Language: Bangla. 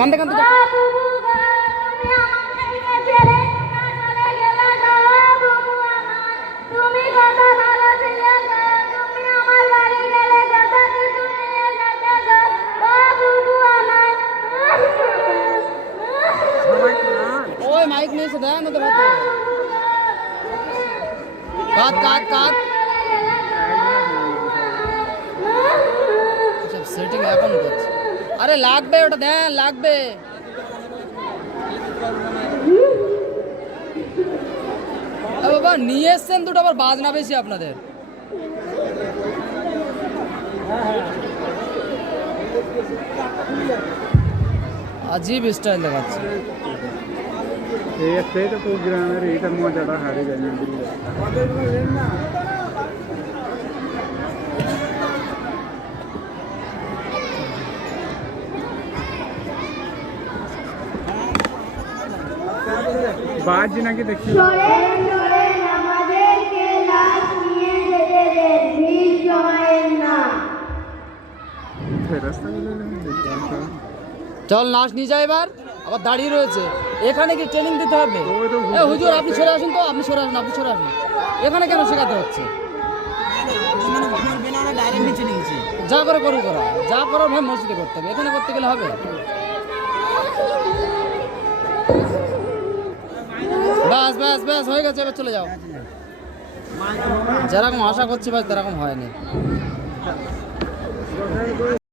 কান্দে কান্দে ওই মাইক নিয়েছে দেন ওদের হাতে কাট কাট কাট সব সেটিং এখন করছে আরে লাগবে ওটা দেন লাগবে বাবা নিয়ে এসছেন দুটো আবার বাজনা বেশি আপনাদের अजीब स्टाइल लगाচ্ছে এই তো প্রোগ্রামের এটা মজাটা হারিয়ে যায় না বাজ নাকি দেখি আমাদেরকে লাশ নিয়ে যেতে দেন ভিড় জমায়েন না রাস্তাগুলো চল লাশ নিয়ে যায় এবার আবার দাঁড়িয়ে রয়েছে এখানে কি ট্রেনিং দিতে হবে হুজুর আপনি সরে আসুন তো আপনি সরে আসুন এখানে কেন শেখাতে হচ্ছে যা করে করুন করা যা করো ভাই মসজিদে করতে হবে এখানে করতে গেলে হবে বাস বাস বাস হয়ে গেছে এবার চলে যাও যেরকম আশা করছি ভাই তেরকম হয়নি